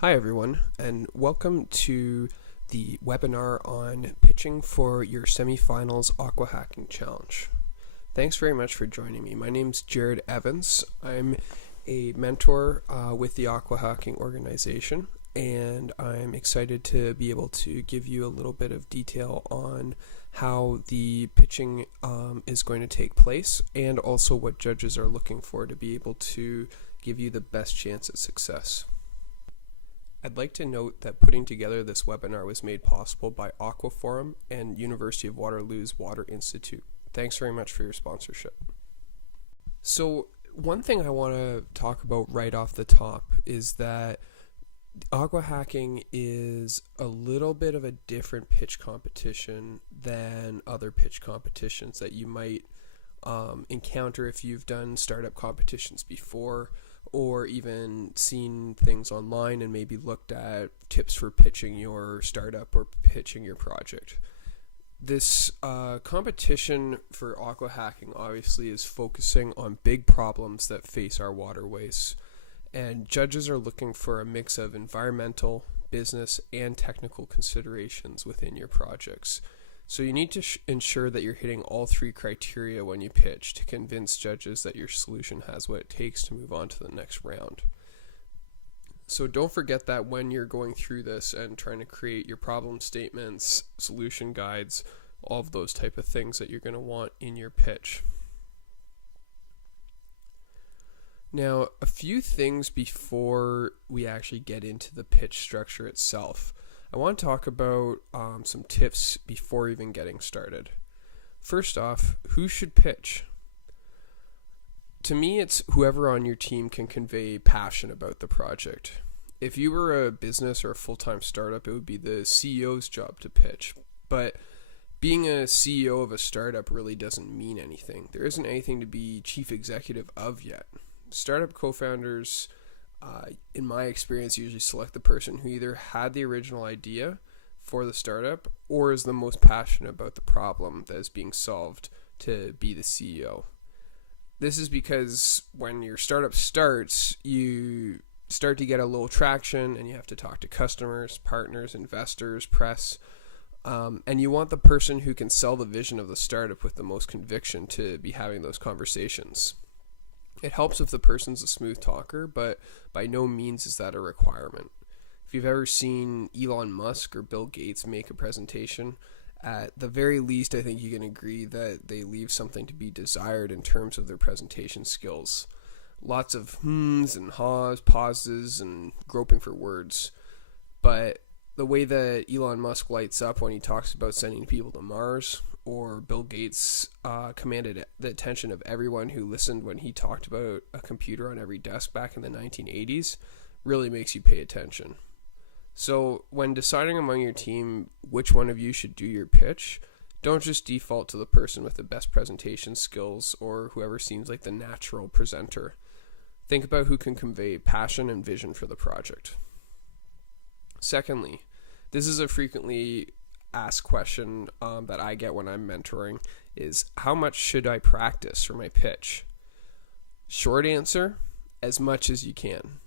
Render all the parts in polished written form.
Hi everyone, and welcome to the webinar on pitching for your semifinals AquaHacking challenge. Thanks very much for joining me. My name's Jared Evans. I'm a mentor with the AquaHacking organization, and I'm excited to be able to give you a little bit of detail on how the pitching is going to take place, and also what judges are looking for to be able to give you the best chance at success. I'd like to note that putting together this webinar was made possible by Aquaforum and University of Waterloo's Water Institute. Thanks very much for your sponsorship. So one thing I want to talk about right off the top is that AquaHacking is a little bit of a different pitch competition than other pitch competitions that you might encounter if you've done startup competitions before, or even seen things online and maybe looked at tips for pitching your startup or pitching your project. This competition for AquaHacking obviously is focusing on big problems that face our waterways, and judges are looking for a mix of environmental, business, and technical considerations within your projects. So you need to ensure that you're hitting all three criteria when you pitch to convince judges that your solution has what it takes to move on to the next round. So don't forget that when you're going through this and trying to create your problem statements, solution guides, all of those type of things that you're going to want in your pitch. Now, a few things before we actually get into the pitch structure itself. I want to talk about some tips before even getting started. First off, who should pitch? To me, it's whoever on your team can convey passion about the project. If you were a business or a full-time startup, it would be the CEO's job to pitch. But being a CEO of a startup really doesn't mean anything. There isn't anything to be chief executive of yet. Startup co-founders, in my experience, usually select the person who either had the original idea for the startup or is the most passionate about the problem that is being solved to be the CEO. This is because when your startup starts, you start to get a little traction and you have to talk to customers, partners, investors, press, and you want the person who can sell the vision of the startup with the most conviction to be having those conversations. It helps if the person's a smooth talker, but by no means is that a requirement. If you've ever seen Elon Musk or Bill Gates make a presentation, at the very least, I think you can agree that they leave something to be desired in terms of their presentation skills. Lots of hmms and haws, pauses, and groping for words. But the way that Elon Musk lights up when he talks about sending people to Mars, or Bill Gates commanded the attention of everyone who listened when he talked about a computer on every desk back in the 1980s, really makes you pay attention. So when deciding among your team which one of you should do your pitch, don't just default to the person with the best presentation skills or whoever seems like the natural presenter. Think about who can convey passion and vision for the project. Secondly, this is a frequently asked question that I get when I'm mentoring is, how much should I practice for my pitch? Short answer, as much as you can.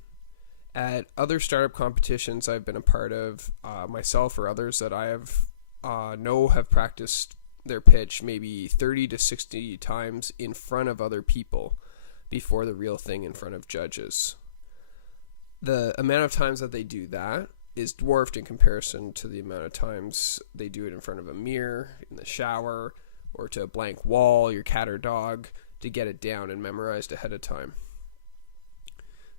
At other startup competitions I've been a part of, myself or others that I have have practiced their pitch maybe 30 to 60 times in front of other people before the real thing in front of judges. The amount of times that they do that is dwarfed in comparison to the amount of times they do it in front of a mirror, in the shower, or to a blank wall, your cat or dog, to get it down and memorized ahead of time.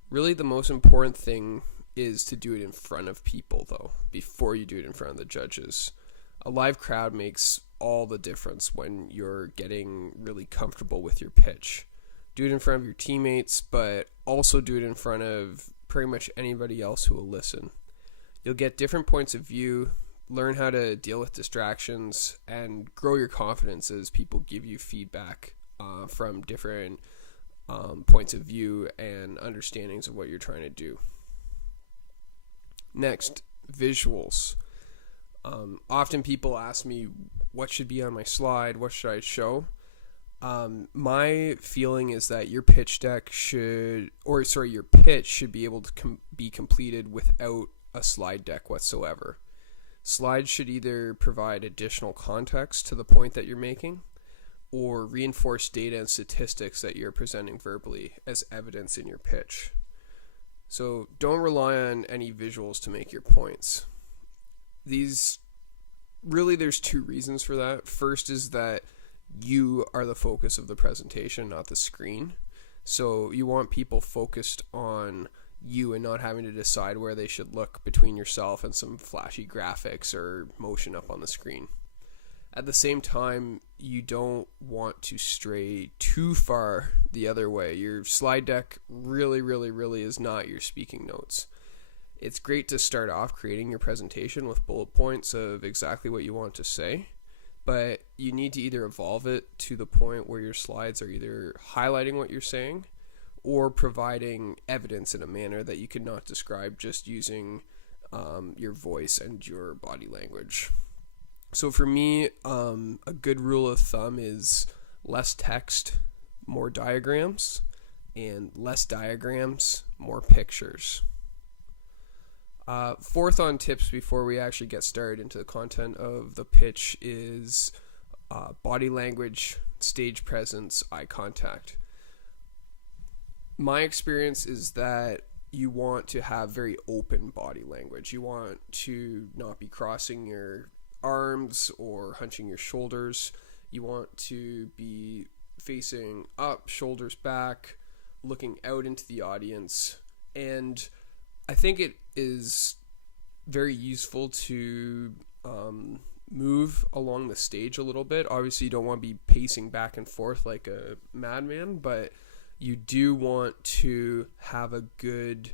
Really, the most important thing is to do it in front of people, though, before you do it in front of the judges. A live crowd makes all the difference when you're getting really comfortable with your pitch. Do it in front of your teammates, but also do it in front of pretty much anybody else who will listen. You'll get different points of view, learn how to deal with distractions, and grow your confidence as people give you feedback from different points of view and understandings of what you're trying to do. Next, visuals. Often people ask me, what should be on my slide? What should I show? My feeling is that your pitch deck your pitch should be able to be completed without a slide deck whatsoever. Slides should either provide additional context to the point that you're making or reinforce data and statistics that you're presenting verbally as evidence in your pitch. So don't rely on any visuals to make your points. There's two reasons for that. First is that you are the focus of the presentation, not the screen. So you want people focused on you and not having to decide where they should look between yourself and some flashy graphics or motion up on the screen. At the same time, you don't want to stray too far the other way. Your slide deck really is not your speaking notes. It's great to start off creating your presentation with bullet points of exactly what you want to say, but you need to either evolve it to the point where your slides are either highlighting what you're saying or providing evidence in a manner that you could not describe just using your voice and your body language. So for me, a good rule of thumb is less text, more diagrams, and less diagrams, more pictures. Fourth on tips before we actually get started into the content of the pitch is body language, stage presence, eye contact. My experience is that you want to have very open body language. You want to not be crossing your arms or hunching your shoulders. You want to be facing up, shoulders back, looking out into the audience. And I think it is very useful to move along the stage a little bit. Obviously, you don't want to be pacing back and forth like a madman, but you do want to have a good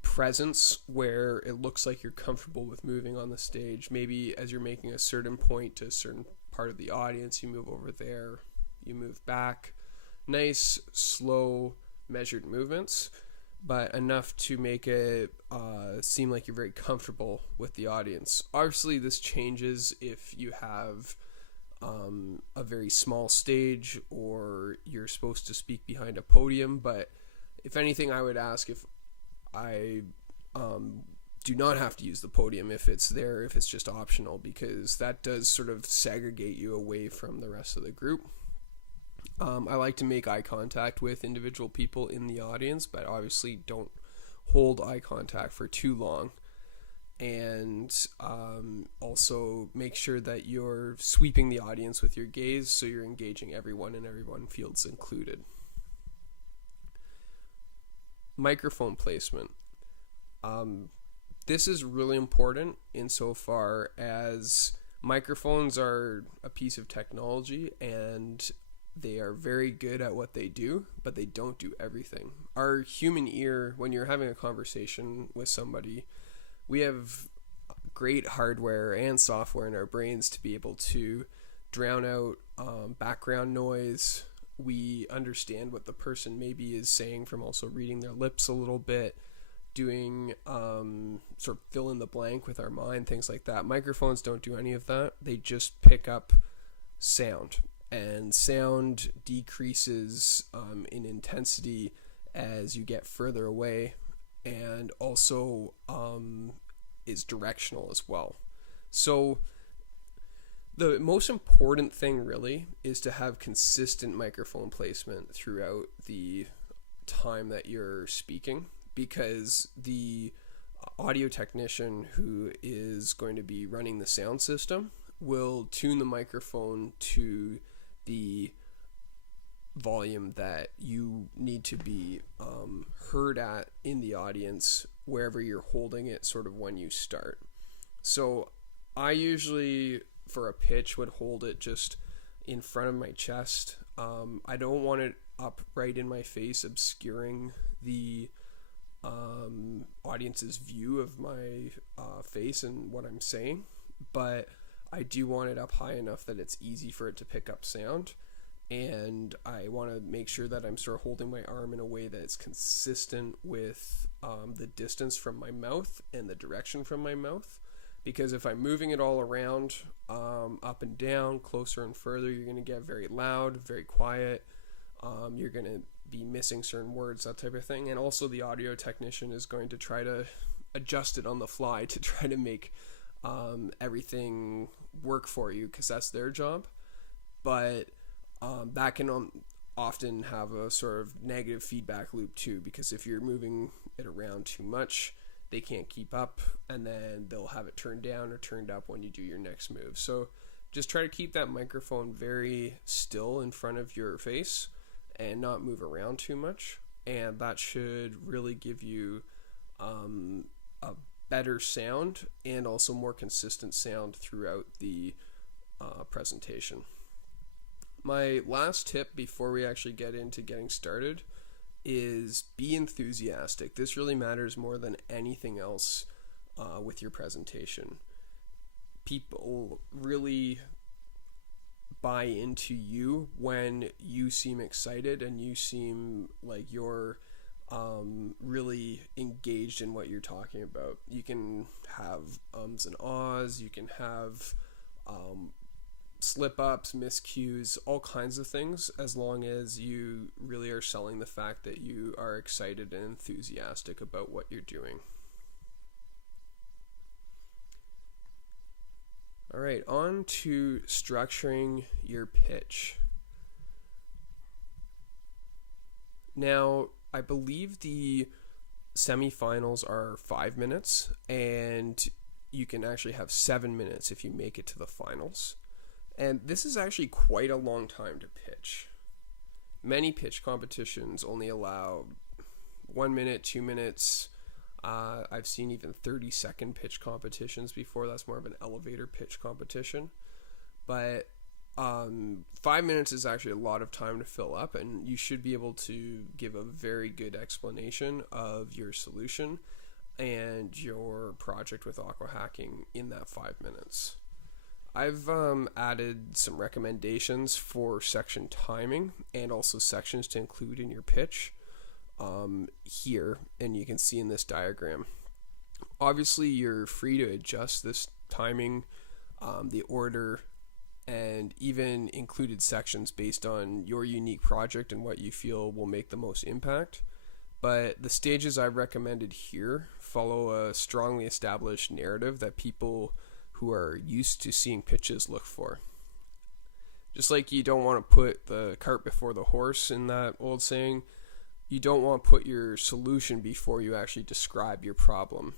presence where it looks like you're comfortable with moving on the stage. Maybe as you're making a certain point to a certain part of the audience, you move over there, you move back. Nice, slow, measured movements, but enough to make it seem like you're very comfortable with the audience. Obviously, this changes if you have a very small stage or you're supposed to speak behind a podium, but if anything, I would ask if I do not have to use the podium if it's there, if it's just optional, because that does sort of segregate you away from the rest of the group. I like to make eye contact with individual people in the audience, but obviously don't hold eye contact for too long. And also make sure that you're sweeping the audience with your gaze so you're engaging everyone and everyone feels included. Microphone placement. This is really important insofar as microphones are a piece of technology and they are very good at what they do, but they don't do everything. Our human ear, when you're having a conversation with somebody, we have great hardware and software in our brains to be able to drown out background noise. We understand what the person maybe is saying from also reading their lips a little bit, doing sort of fill in the blank with our mind, things like that. Microphones don't do any of that. They just pick up sound, and sound decreases in intensity as you get further away, and also is directional as well. So the most important thing really is to have consistent microphone placement throughout the time that you're speaking, because the audio technician who is going to be running the sound system will tune the microphone to the volume that you need to be heard at in the audience wherever you're holding it sort of when you start. So I usually for a pitch would hold it just in front of my chest. I don't want it up right in my face obscuring the audience's view of my face and what I'm saying, but I do want it up high enough that it's easy for it to pick up sound, and I want to make sure that I'm sort of holding my arm in a way that is consistent with the distance from my mouth and the direction from my mouth, because if I'm moving it all around, up and down, closer and further, you're going to get very loud, very quiet. You're going to be missing certain words, that type of thing. And also the audio technician is going to try to adjust it on the fly to try to make everything work for you, because that's their job. But that can often have a sort of negative feedback loop too, because if you're moving it around too much, they can't keep up, and then they'll have it turned down or turned up when you do your next move. So just try to keep that microphone very still in front of your face and not move around too much, and that should really give you a better sound and also more consistent sound throughout the presentation. My last tip before we actually get into getting started is be enthusiastic. This really matters more than anything else with your presentation. People really buy into you when you seem excited and you seem like you're really engaged in what you're talking about. You can have ums and ahs, you can have slip-ups, miscues, all kinds of things, as long as you really are selling the fact that you are excited and enthusiastic about what you're doing. All right, on to structuring your pitch. Now, I believe the semifinals are 5 minutes, and you can actually have 7 minutes if you make it to the finals. And this is actually quite a long time to pitch. Many pitch competitions only allow 1 minute, 2 minutes. I've seen even 30-second pitch competitions before. That's more of an elevator pitch competition. But 5 minutes is actually a lot of time to fill up, and you should be able to give a very good explanation of your solution and your project with AquaHacking in that 5 minutes. I've added some recommendations for section timing and also sections to include in your pitch here, and you can see in this diagram. Obviously, you're free to adjust this timing, the order, and even included sections based on your unique project and what you feel will make the most impact. But the stages I've recommended here follow a strongly established narrative that people who are used to seeing pitches look for. Just like you don't want to put the cart before the horse in that old saying, you don't want to put your solution before you actually describe your problem.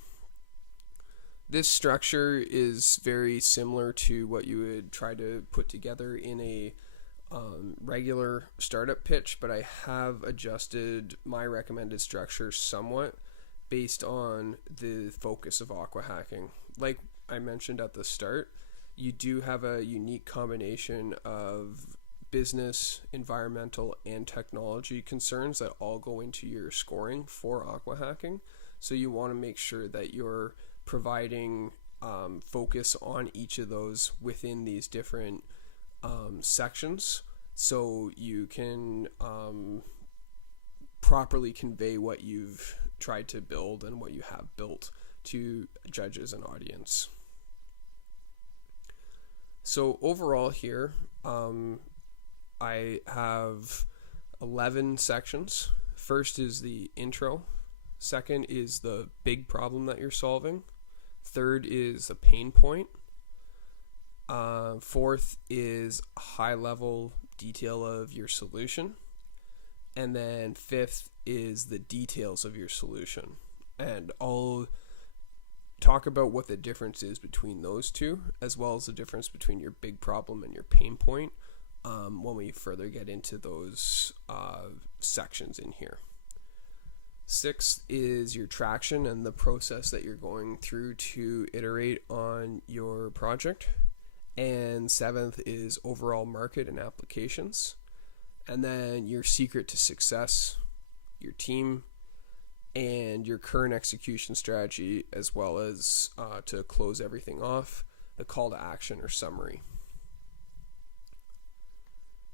This structure is very similar to what you would try to put together in a regular startup pitch, but I have adjusted my recommended structure somewhat based on the focus of AquaHacking. Like I mentioned at the start, you do have a unique combination of business, environmental, and technology concerns that all go into your scoring for AquaHacking. So you want to make sure that you're providing focus on each of those within these different sections, so you can properly convey what you've tried to build and what you have built to judges and audience. So overall here, I have 11 sections. First is the intro. Second is the big problem that you're solving. Third is the pain point. Fourth is a high-level detail of your solution. And then fifth is the details of your solution. And I'll talk about what the difference is between those two, as well as the difference between your big problem and your pain point when we further get into those sections in here. Sixth is your traction and the process that you're going through to iterate on your project. And seventh is overall market and applications. And then your secret to success, your team, and your current execution strategy, as well as to close everything off, the call to action or summary.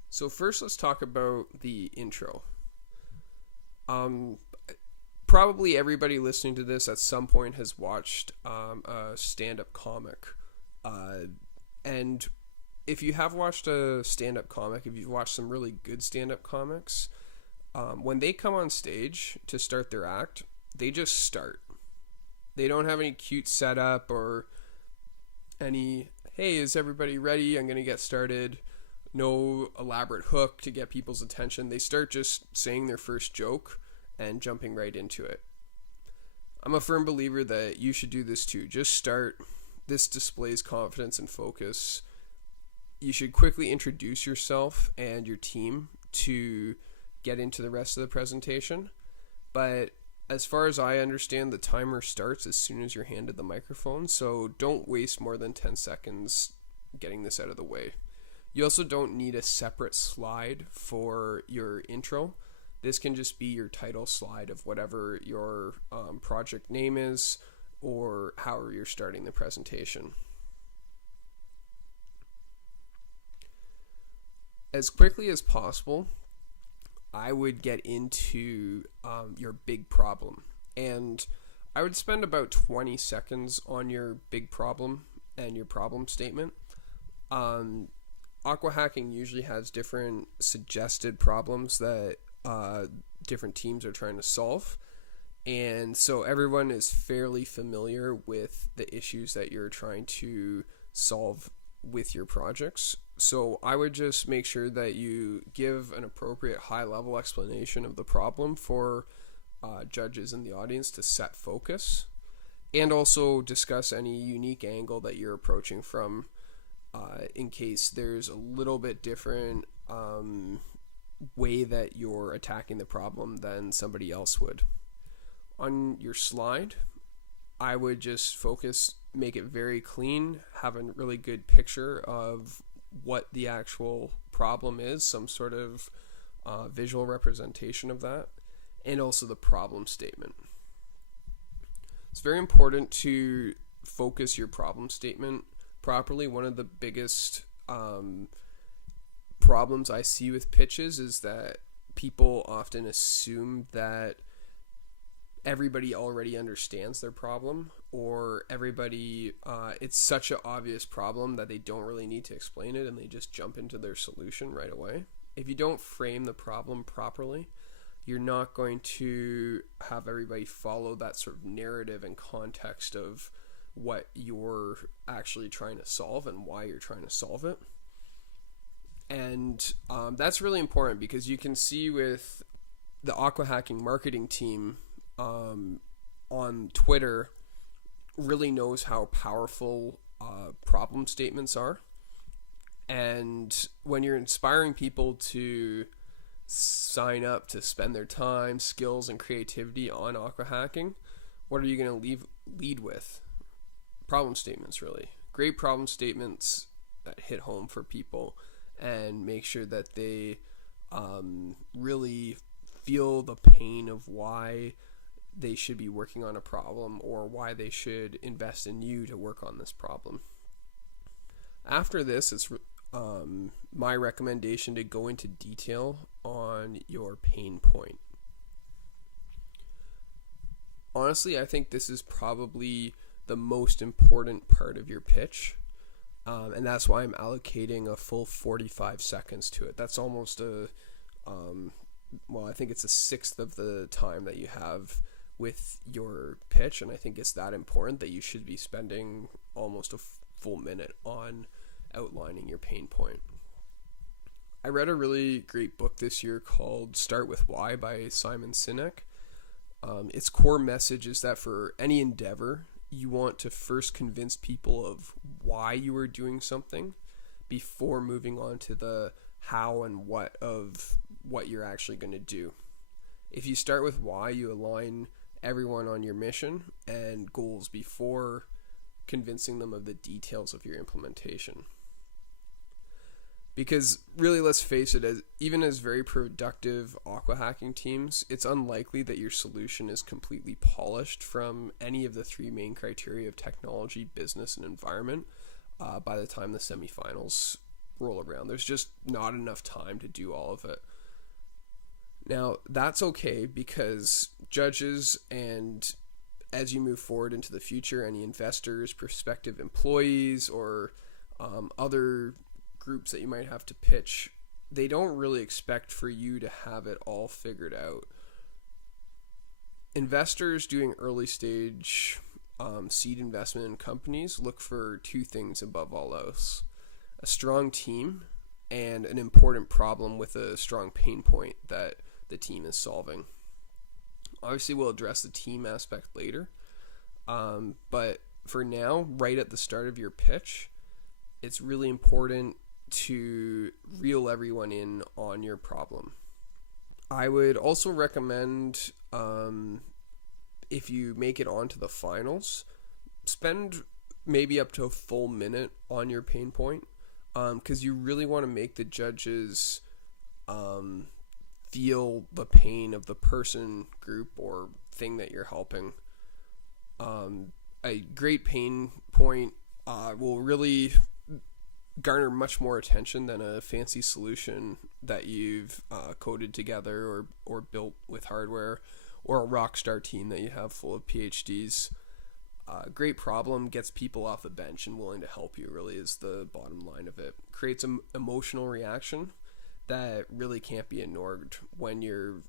So first, let's talk about the intro. Probably everybody listening to this at some point has watched a stand-up comic. And if you have watched a stand-up comic, if you've watched some really good stand-up comics, when they come on stage to start their act, they just start. They don't have any cute setup or any, hey, is everybody ready? I'm going to get started. No elaborate hook to get people's attention. They start just saying their first joke and jumping right into it. I'm a firm believer that you should do this too. Just start. This displays confidence and focus. You should quickly introduce yourself and your team to get into the rest of the presentation. But as far as I understand, the timer starts as soon as you're handed the microphone, so don't waste more than 10 seconds getting this out of the way. You also don't need a separate slide for your intro. This can just be your title slide of whatever your project name is or however you're starting the presentation. As quickly as possible, I would get into your big problem. And I would spend about 20 seconds on your big problem and your problem statement. AquaHacking usually has different suggested problems that different teams are trying to solve. And so everyone is fairly familiar with the issues that you're trying to solve with your projects. So I would just make sure that you give an appropriate high-level explanation of the problem for judges in the audience to set focus, and also discuss any unique angle that you're approaching from in case there's a little bit different way that you're attacking the problem than somebody else would. On your slide, I would just focus, make it very clean, have a really good picture of what the actual problem is, some sort of visual representation of that, and also the problem statement. It's very important to focus your problem statement properly. One of the biggest problems I see with pitches is that people often assume that everybody already understands their problem, or everybody, it's such an obvious problem that they don't really need to explain it and they just jump into their solution right away. If you don't frame the problem properly, you're not going to have everybody follow that sort of narrative and context of what you're actually trying to solve and why you're trying to solve it. And that's really important, because you can see with the AquaHacking marketing team on Twitter really knows how powerful problem statements are. And when you're inspiring people to sign up to spend their time, skills, and creativity on AquaHacking, what are you going to lead with? Problem statements, really. Great problem statements that hit home for people and make sure that they really feel the pain of why they should be working on a problem, or why they should invest in you to work on this problem. After this, it's my recommendation to go into detail on your pain point. Honestly, I think this is probably the most important part of your pitch, and that's why I'm allocating a full 45 seconds to it. That's almost I think it's a sixth of the time that you have with your pitch, and I think it's that important that you should be spending almost a full minute on outlining your pain point. I read a really great book this year called Start With Why by Simon Sinek. Its core message is that for any endeavor, you want to first convince people of why you are doing something before moving on to the how and what of what you're actually going to do. If you start with why, you align everyone on your mission and goals before convincing them of the details of your implementation. Because really, let's face it, even as very productive AquaHacking teams, it's unlikely that your solution is completely polished from any of the three main criteria of technology, business, and environment by the time the semifinals roll around. There's just not enough time to do all of it. Now, that's okay because judges and as you move forward into the future, any investors, prospective employees, or other groups that you might have to pitch, they don't really expect for you to have it all figured out. Investors doing early stage seed investment in companies look for two things above all else: a strong team and an important problem with a strong pain point that the team is solving. Obviously, we'll address the team aspect later, but for now, right at the start of your pitch, it's really important to reel everyone in on your problem. I would also recommend, if you make it onto the finals, spend maybe up to a full minute on your pain point, because you really want to make the judges feel the pain of the person, group, or thing that you're helping. A great pain point will really garner much more attention than a fancy solution that you've coded together or built with hardware, or a rock star team that you have full of PhDs. Great problem gets people off the bench and willing to help you, really is the bottom line of it. Creates an emotional reaction that really can't be ignored when you're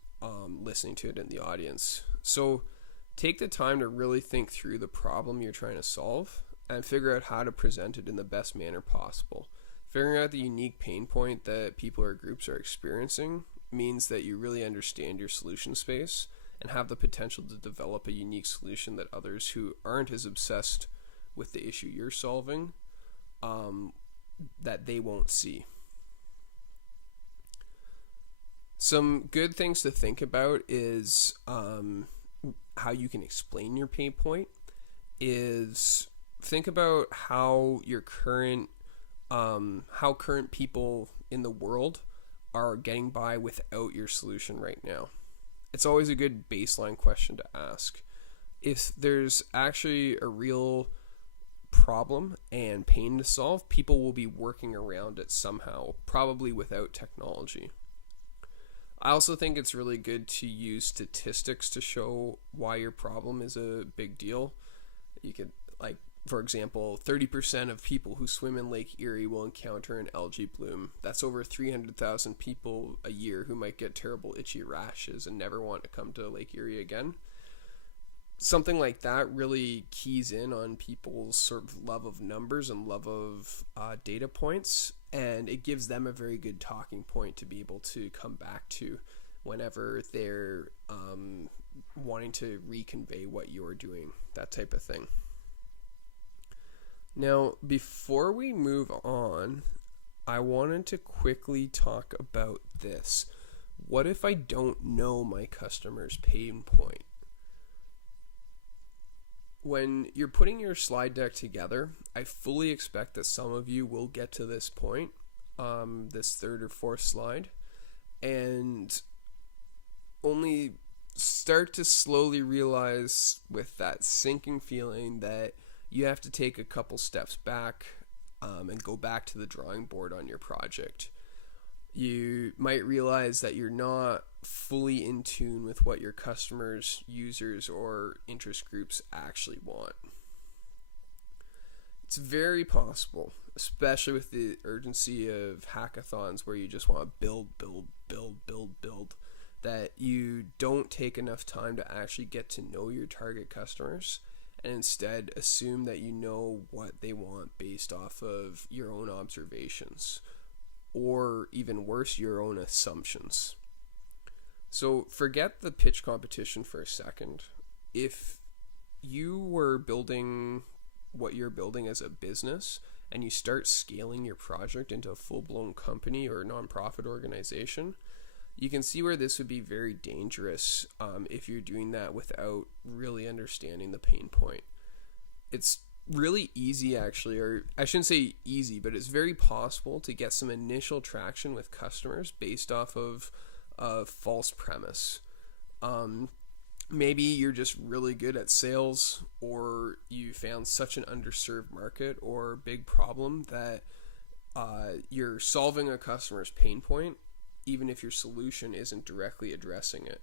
listening to it in the audience. So take the time to really think through the problem you're trying to solve and figure out how to present it in the best manner possible. Figuring out the unique pain point that people or groups are experiencing means that you really understand your solution space and have the potential to develop a unique solution that others who aren't as obsessed with the issue you're solving, that they won't see. Some good things to think about is how you can explain your pain point. Is think about how your current people in the world are getting by without your solution right now. It's always a good baseline question to ask. If there's actually a real problem and pain to solve, people will be working around it somehow, probably without technology. I also think it's really good to use statistics to show why your problem is a big deal. You could, for example, 30% of people who swim in Lake Erie will encounter an algae bloom. That's over 300,000 people a year who might get terrible itchy rashes and never want to come to Lake Erie again. Something like that really keys in on people's sort of love of numbers and love of data points, and it gives them a very good talking point to be able to come back to whenever they're wanting to reconvey what you're doing, that type of thing. Now, before we move on, I wanted to quickly talk about this. What if I don't know my customer's pain point? When you're putting your slide deck together, I fully expect that some of you will get to this point, this third or fourth slide, and only start to slowly realize with that sinking feeling that you have to take a couple steps back and go back to the drawing board on your project. You might realize that you're not fully in tune with what your customers, users, or interest groups actually want. It's very possible, especially with the urgency of hackathons where you just want to build, that you don't take enough time to actually get to know your target customers and instead assume that you know what they want based off of your own observations, or even worse, your own assumptions. So forget the pitch competition for a second. If you were building what you're building as a business and you start scaling your project into a full-blown company or nonprofit organization, you can see where this would be very dangerous if you're doing that without really understanding the pain point. It's really easy, actually, or I shouldn't say easy, but it's very possible to get some initial traction with customers based off of a false premise. Maybe you're just really good at sales, or you found such an underserved market or big problem that you're solving a customer's pain point even if your solution isn't directly addressing it.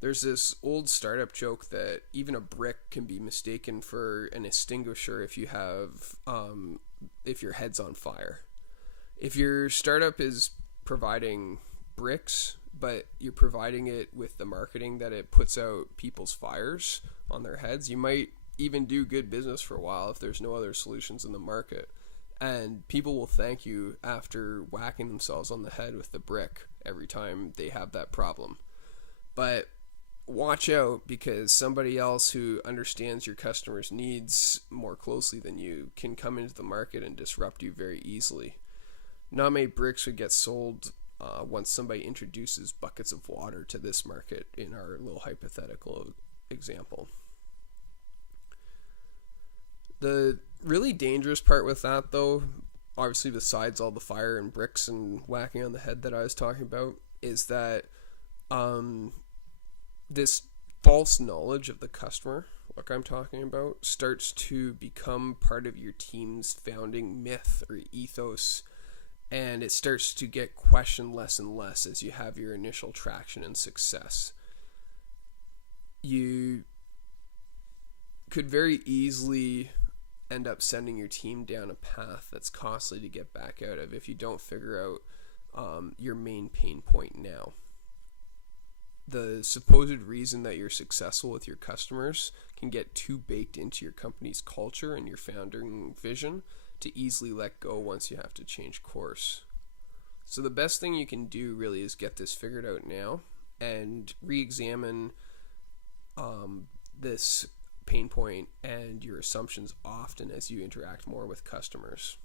There's this old startup joke that even a brick can be mistaken for an extinguisher if you have if your head's on fire. If your startup is providing bricks, but you're providing it with the marketing that it puts out people's fires on their heads, you might even do good business for a while if there's no other solutions in the market. And people will thank you after whacking themselves on the head with the brick every time they have that problem. But watch out, because somebody else who understands your customers' needs more closely than you can come into the market and disrupt you very easily. Not many bricks would get sold once somebody introduces buckets of water to this market in our little hypothetical example. The really dangerous part with that, though, obviously besides all the fire and bricks and whacking on the head that I was talking about, is that this false knowledge of the customer, like I'm talking about, starts to become part of your team's founding myth or ethos, and it starts to get questioned less and less as you have your initial traction and success. You could very easily end up sending your team down a path that's costly to get back out of if you don't figure out your main pain point now. The supposed reason that you're successful with your customers can get too baked into your company's culture and your founding vision to easily let go once you have to change course. So the best thing you can do really is get this figured out now and re-examine this pain point and your assumptions often as you interact more with customers.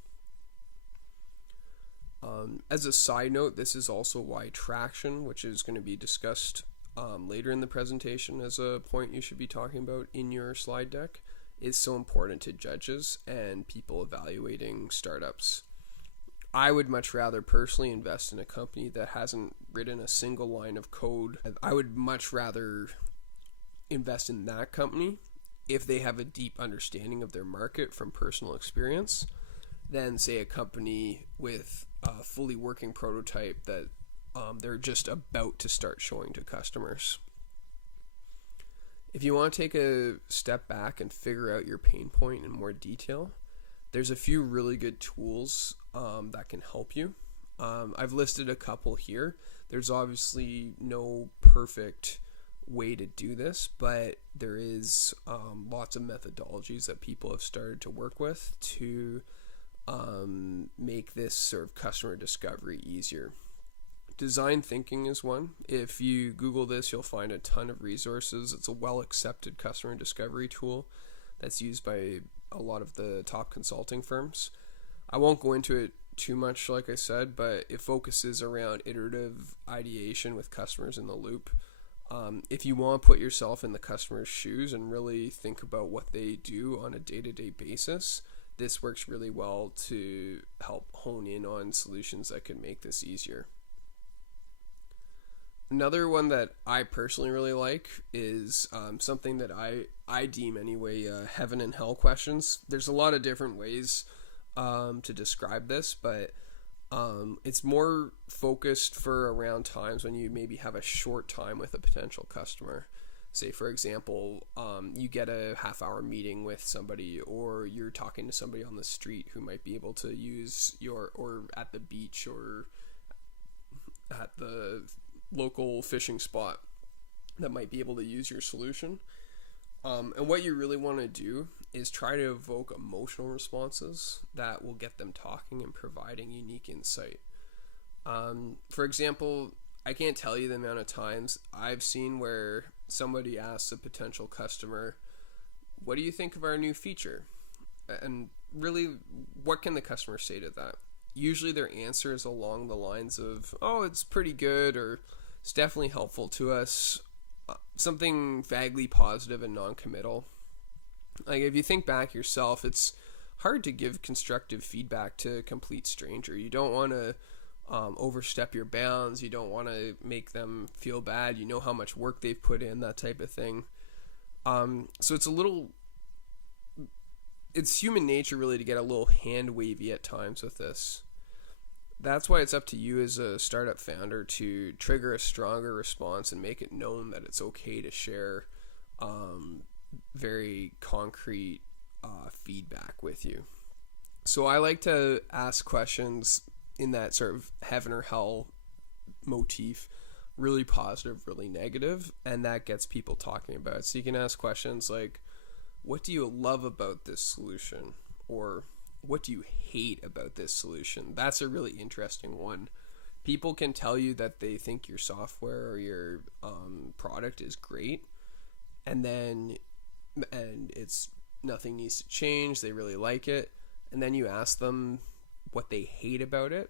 As a side note, this is also why traction, which is going to be discussed later in the presentation as a point you should be talking about in your slide deck, is so important to judges and people evaluating startups. I would much rather personally invest in a company that hasn't written a single line of code. I would much rather invest in that company if they have a deep understanding of their market from personal experience than, say, a company with a fully working prototype that they're just about to start showing to customers. If you want to take a step back and figure out your pain point in more detail, there's a few really good tools that can help you. I've listed a couple here. There's obviously no perfect way to do this, but there is lots of methodologies that people have started to work with to make this sort of customer discovery easier. Design thinking is one. If you Google this, you'll find a ton of resources. It's a well-accepted customer discovery tool that's used by a lot of the top consulting firms. I won't go into it too much, like I said, but it focuses around iterative ideation with customers in the loop. If you want to put yourself in the customer's shoes and really think about what they do on a day-to-day basis, this works really well to help hone in on solutions that can make this easier. Another one that I personally really like is something that I deem anyway, heaven and hell questions. There's a lot of different ways to describe this, but it's more focused for around times when you maybe have a short time with a potential customer. Say, for example, you get a half-hour meeting with somebody, or you're talking to somebody on the street who might be able to use or at the beach or at the local fishing spot that might be able to use your solution. And what you really want to do is try to evoke emotional responses that will get them talking and providing unique insight. For example, I can't tell you the amount of times I've seen where somebody asks a potential customer, "What do you think of our new feature?" And really, what can the customer say to that? Usually their answer is along the lines of, "Oh, it's pretty good," or "It's definitely helpful to us," something vaguely positive and non-committal. Like, if you think back yourself, it's hard to give constructive feedback to a complete stranger. You don't want to overstep your bounds. You don't want to make them feel bad. You know how much work they've put in, that type of thing. So it's human nature really to get a little hand wavy at times with this. That's why it's up to you as a startup founder to trigger a stronger response and make it known that it's okay to share very concrete feedback with you. So I like to ask questions in that sort of heaven or hell motif, really positive, really negative, and that gets people talking about it. So you can ask questions like, what do you love about this solution? Or what do you hate about this solution? That's a really interesting one. People can tell you that they think your software or your product is great, and it's nothing needs to change. They really like it, and then you ask them what they hate about it.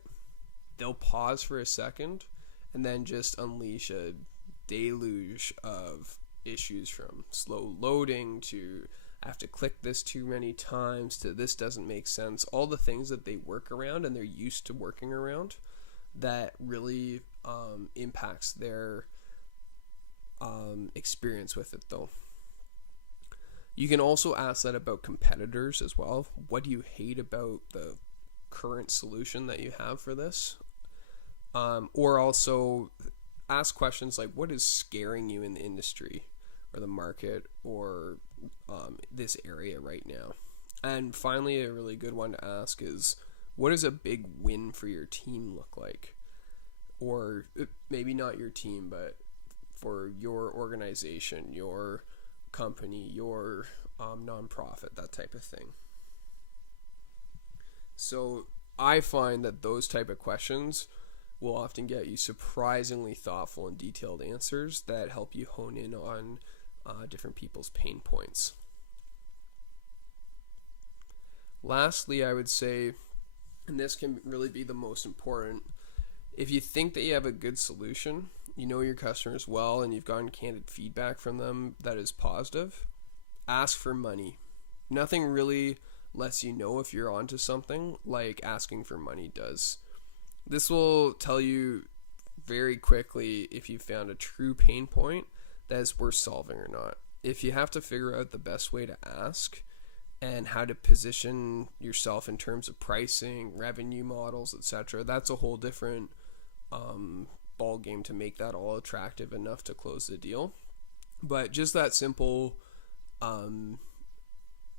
They'll pause for a second, and then just unleash a deluge of issues, from slow loading to I have to click this too many times to this doesn't make sense. All the things that they work around and they're used to working around that really impacts their experience with it, though. You can also ask that about competitors as well. What do you hate about the current solution that you have for this? Or also ask questions like, what is scaring you in the industry or the market or this area right now? And finally, a really good one to ask is, what does a big win for your team look like? Or maybe not your team, but for your organization, your company, your nonprofit, that type of thing. So I find that those type of questions will often get you surprisingly thoughtful and detailed answers that help you hone in on different people's pain points. Lastly, I would say, and this can really be the most important, if you think that you have a good solution, you know your customers well, and you've gotten candid feedback from them that is positive, ask for money. Nothing really lets you know if you're onto something like asking for money does. This will tell you very quickly if you found a true pain point that is worth solving or not. If you have to figure out the best way to ask and how to position yourself in terms of pricing, revenue models, etc., that's a whole different ball game to make that all attractive enough to close the deal. But just that simple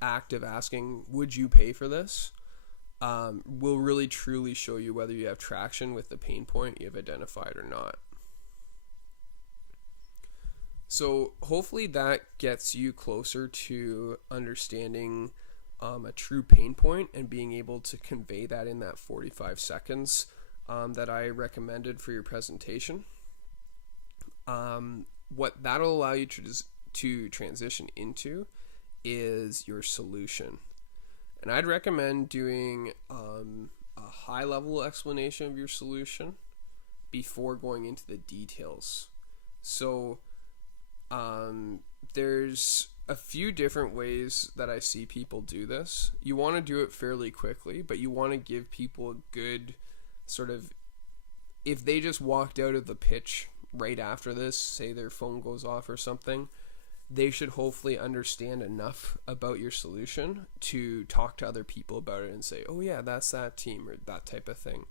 act of asking, would you pay for this, will really truly show you whether you have traction with the pain point you've identified or not. So hopefully that gets you closer to understanding a true pain point and being able to convey that in that 45 seconds that I recommended for your presentation. What that'll allow you to transition into is your solution. And I'd recommend doing a high-level explanation of your solution before going into the details. So there's a few different ways that I see people do this. You want to do it fairly quickly, but you want to give people a good sort of, if they just walked out of the pitch right after this, say their phone goes off or something, they should hopefully understand enough about your solution to talk to other people about it and say, oh yeah, that's that team, or that type of thing.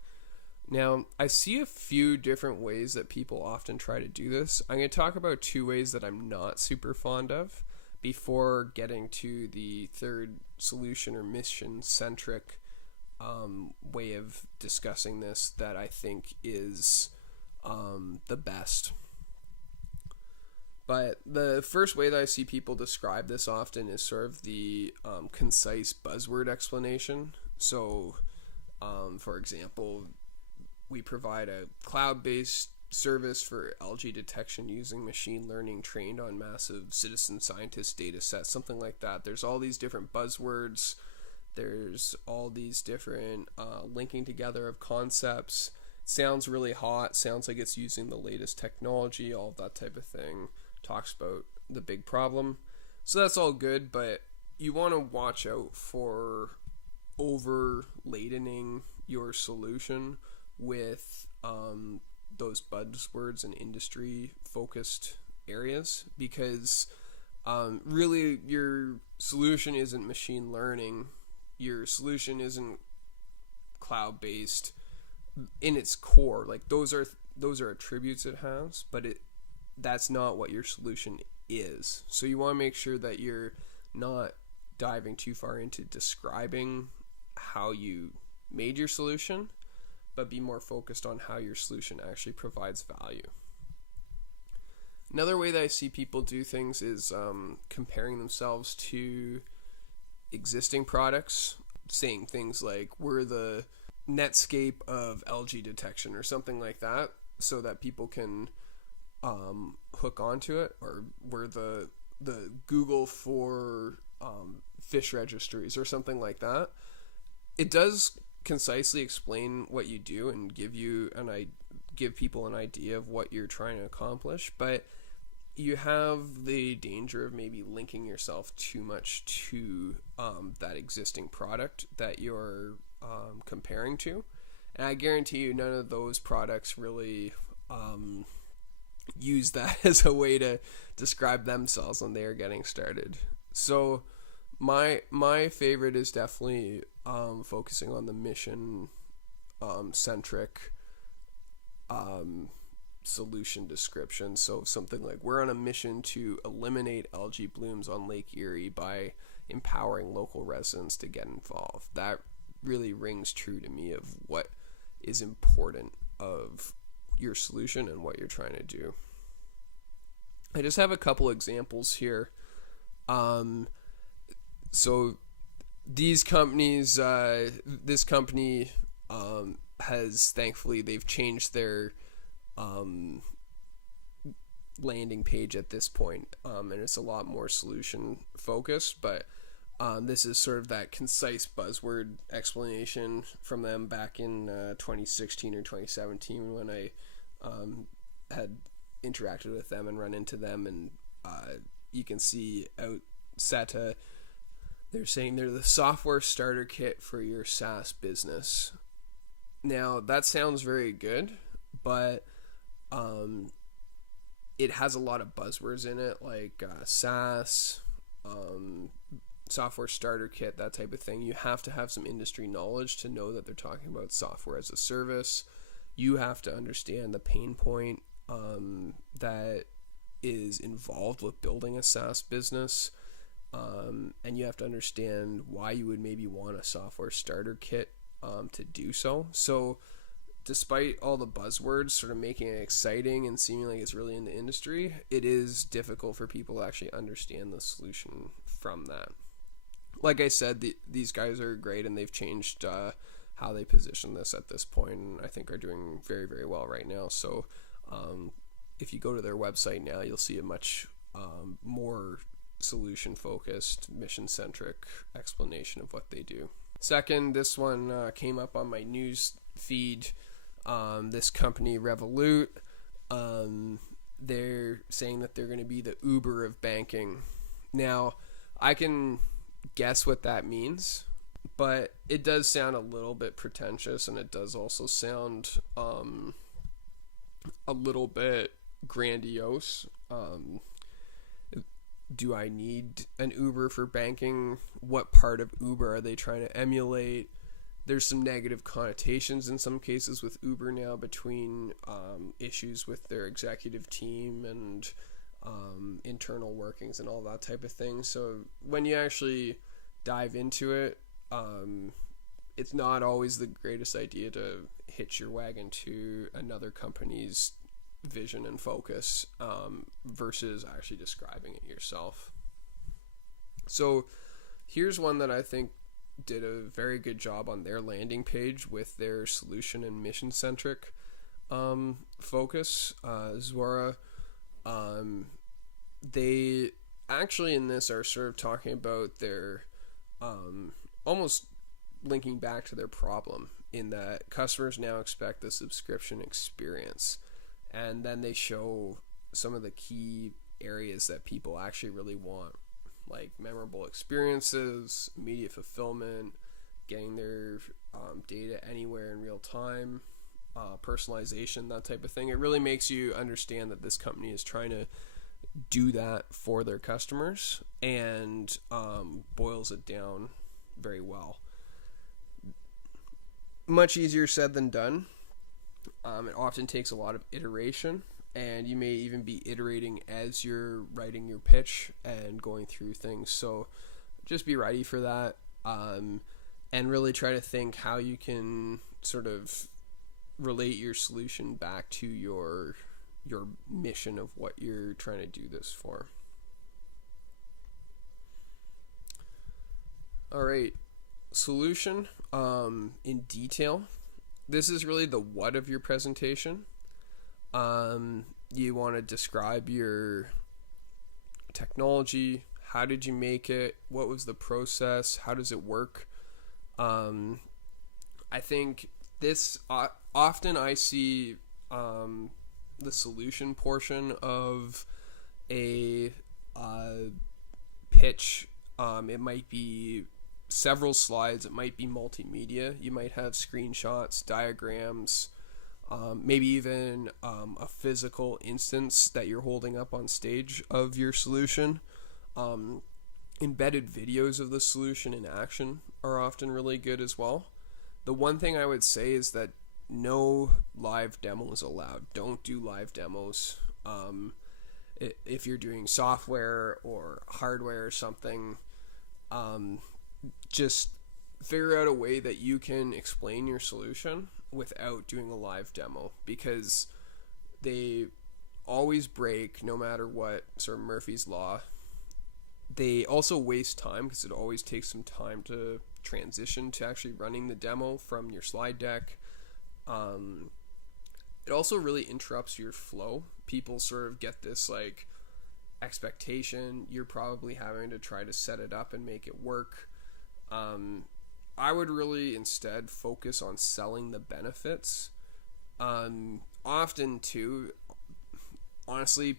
Now, I see a few different ways that people often try to do this. I'm going to talk about two ways that I'm not super fond of before getting to the third solution or mission-centric way of discussing this that I think is the best. But the first way that I see people describe this often is sort of the concise buzzword explanation. So, for example, we provide a cloud-based service for algae detection using machine learning trained on massive citizen scientist data sets, something like that. There's all these different buzzwords. There's all these different linking together of concepts. Sounds really hot. Sounds like it's using the latest technology, all of that type of thing. Talks about the big problem. So that's all good, but you want to watch out for over-ladening your solution with those buzzwords and industry-focused areas, because really your solution isn't machine learning. Your solution isn't cloud-based in its core, like those are attributes it has, but that's not what your solution is. So you want to make sure that you're not diving too far into describing how you made your solution, but be more focused on how your solution actually provides value. Another way that I see people do things is comparing themselves to existing products, saying things like, we're the Netscape of algae detection or something like that, so that people can hook onto it, or we're the Google for fish registries or something like that. It does concisely explain what you do and give people an idea of what you're trying to accomplish, but you have the danger of maybe linking yourself too much to that existing product that you're comparing to. And I guarantee you none of those products really use that as a way to describe themselves when they are getting started. So my favorite is definitely focusing on the mission centric solution description. So something like, we're on a mission to eliminate algae blooms on Lake Erie by empowering local residents to get involved. That really rings true to me of what is important of your solution and what you're trying to do. I just have a couple examples here. So these companies, this company has, thankfully, they've changed their landing page at this point, and it's a lot more solution focused, but this is sort of that concise buzzword explanation from them back in 2016 or 2017 when I had interacted with them and run into them, and you can see out SETA, they're saying they're the software starter kit for your SaaS business. Now that sounds very good, but it has a lot of buzzwords in it, like SaaS, software starter kit, that type of thing. You have to have some industry knowledge to know that they're talking about software as a service. You have to understand the pain point that is involved with building a SaaS business, and you have to understand why you would maybe want a software starter kit to do so. So despite all the buzzwords sort of making it exciting and seeming like it's really in the industry, it is difficult for people to actually understand the solution from that. Like I said, these guys are great, and they've changed how they position this at this point, and I think are doing very, very well right now. So if you go to their website now, you'll see a much more solution-focused, mission-centric explanation of what they do. Second, this one came up on my news feed. This company, Revolut, they're saying that they're going to be the Uber of banking. Now, I can guess what that means, but it does sound a little bit pretentious, and it does also sound a little bit grandiose. Do I need an Uber for banking? What part of Uber are they trying to emulate? There's some negative connotations in some cases with Uber now between issues with their executive team and internal workings and all that type of thing. So when you actually dive into it, it's not always the greatest idea to hitch your wagon to another company's vision and focus versus actually describing it yourself. So here's one that I think did a very good job on their landing page with their solution and mission centric focus. Zuora, they actually in this are sort of talking about their almost linking back to their problem, in that customers now expect the subscription experience, and then they show some of the key areas that people actually really want, like memorable experiences, immediate fulfillment, getting their data anywhere in real time, personalization, that type of thing. It really makes you understand that this company is trying to do that for their customers, and boils it down very well. Much easier said than done, It often takes a lot of iteration, and you may even be iterating as you're writing your pitch and going through things. So just be ready for that, and really try to think how you can sort of relate your solution back to your mission of what you're trying to do this for. All right, solution in detail. This is really the what of your presentation. You want to describe your technology. How did you make it? What was the process? How does it work? I think this often I see the solution portion of a pitch. It might be several slides. It might be multimedia. You might have screenshots, diagrams, maybe even a physical instance that you're holding up on stage of your solution. Embedded videos of the solution in action are often really good as well. The one thing I would say is that no live demos allowed. Don't do live demos. If you're doing software or hardware or something, just figure out a way that you can explain your solution without doing a live demo, because they always break no matter what, sort of Murphy's Law. They also waste time because it always takes some time to transition to actually running the demo from your slide deck. It also really interrupts your flow. People sort of get this like expectation. You're probably having to try to set it up and make it work. I would really instead focus on selling the benefits. Often too, honestly,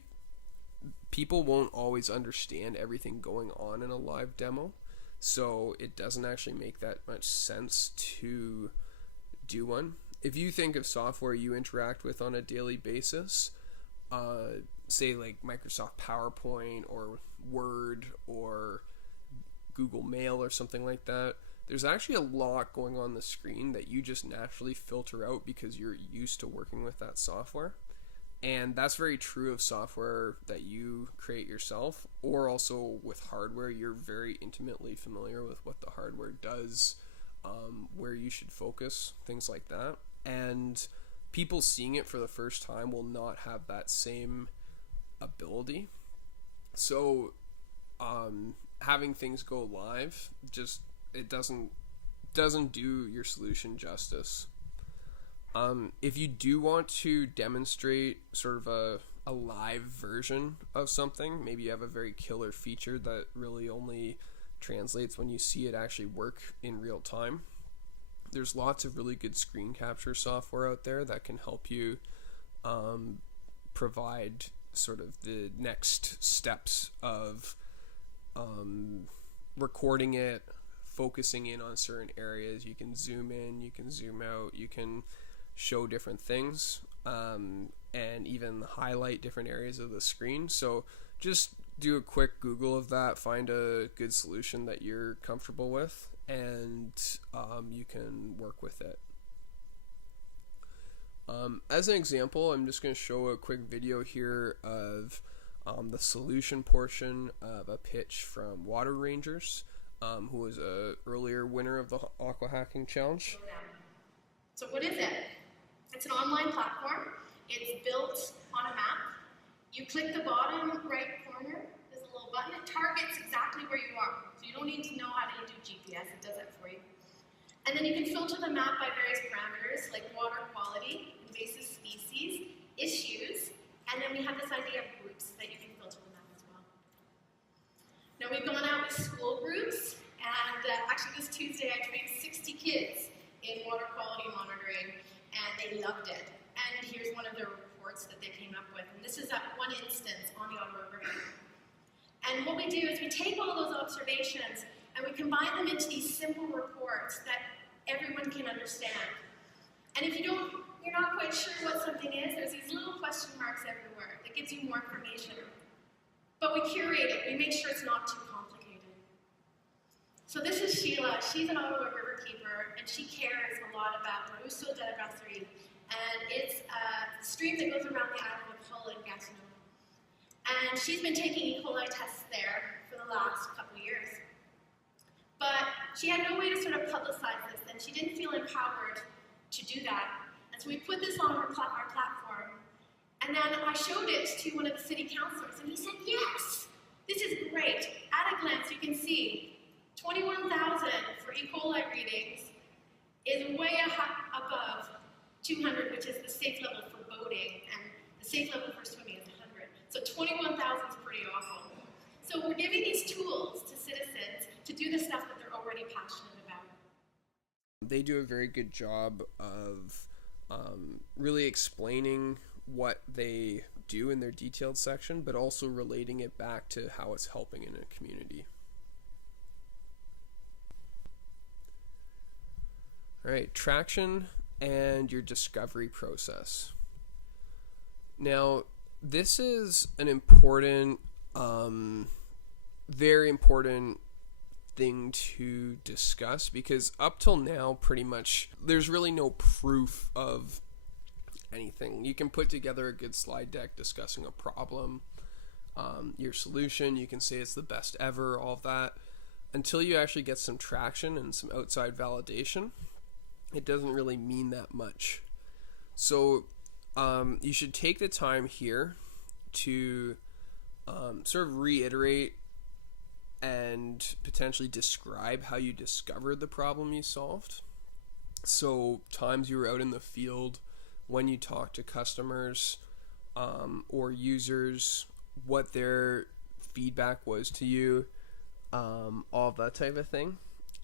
people won't always understand everything going on in a live demo, so it doesn't actually make that much sense to do one. If you think of software you interact with on a daily basis, say like Microsoft PowerPoint or Word or Google Mail or something like that, there's actually a lot going on the screen that you just naturally filter out because you're used to working with that software. And that's very true of software that you create yourself, or also with hardware. You're very intimately familiar with what the hardware does, where you should focus, things like that. And people seeing it for the first time will not have that same ability. So having things go live, just it doesn't do your solution justice. If you do want to demonstrate sort of a live version of something, maybe you have a very killer feature that really only translates when you see it actually work in real time. There's lots of really good screen capture software out there that can help you provide sort of the next steps of recording it, focusing in on certain areas. You can zoom in, you can zoom out, you can show different things, and even highlight different areas of the screen. So just do a quick Google of that, find a good solution that you're comfortable with, and you can work with it. As an example, I'm just going to show a quick video here of the solution portion of a pitch from Water Rangers, who was a earlier winner of the AquaHacking Challenge. So what is it? It's an online platform. It's built on a map. You click the bottom right corner, there's a little button. It targets exactly where you are. So you don't need to know how to do GPS, it does that for you. And then you can filter the map by various parameters like water quality, invasive species, issues, and then we have this idea of groups that you can filter the map as well. Now we've gone out with school groups, and actually this Tuesday I trained 60 kids in water quality monitoring, and they loved it. And here's one of the reports that they came up with, and this is that one instance on the Ottawa River. And what we do is we take all those observations and we combine them into these simple reports that everyone can understand. And if you're not quite sure what something is, there's these little question marks everywhere that gives you more information. But we curate it, we make sure it's not too complicated. So this is Sheila. She's an Ottawa River keeper, and she cares a lot about Russo Delegatori and it's a stream that goes around the island of Hull and Gatineau. And she's been taking E. coli tests there for the last couple years. But she had no way to sort of publicize this, and she didn't feel empowered to do that. And so we put this on our platform, and then I showed it to one of the city councillors, and he said, yes, this is great. At a glance, you can see 21,000 for E. coli readings is way above 200, which is the safe level for boating, and the safe level for swimming is 100. So 21,000 is pretty awful. So we're giving these tools to citizens to do the stuff that they're already passionate about. They do a very good job of really explaining what they do in their detailed section, but also relating it back to how it's helping in a community. All right, traction and your discovery process. Now, this is an important, very important thing to discuss, because up till now, pretty much, there's really no proof of anything. You can put together a good slide deck discussing a problem, your solution, you can say it's the best ever, all of that. Until you actually get some traction and some outside validation, it doesn't really mean that much. So you should take the time here to sort of reiterate and potentially describe how you discovered the problem you solved. So times you were out in the field, when you talked to customers or users, what their feedback was to you, all of that type of thing.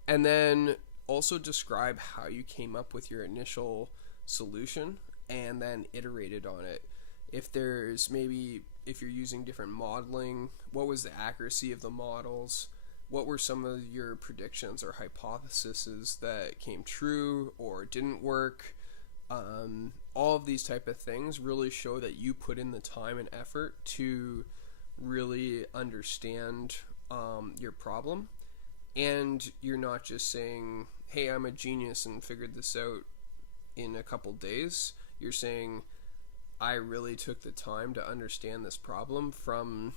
And then also describe how you came up with your initial solution and then iterated on it. If you're using different modeling, what was the accuracy of the models? What were some of your predictions or hypotheses that came true or didn't work? All of these type of things really show that you put in the time and effort to really understand your problem, and you're not just saying, hey, I'm a genius and figured this out in a couple days. You're saying, I really took the time to understand this problem from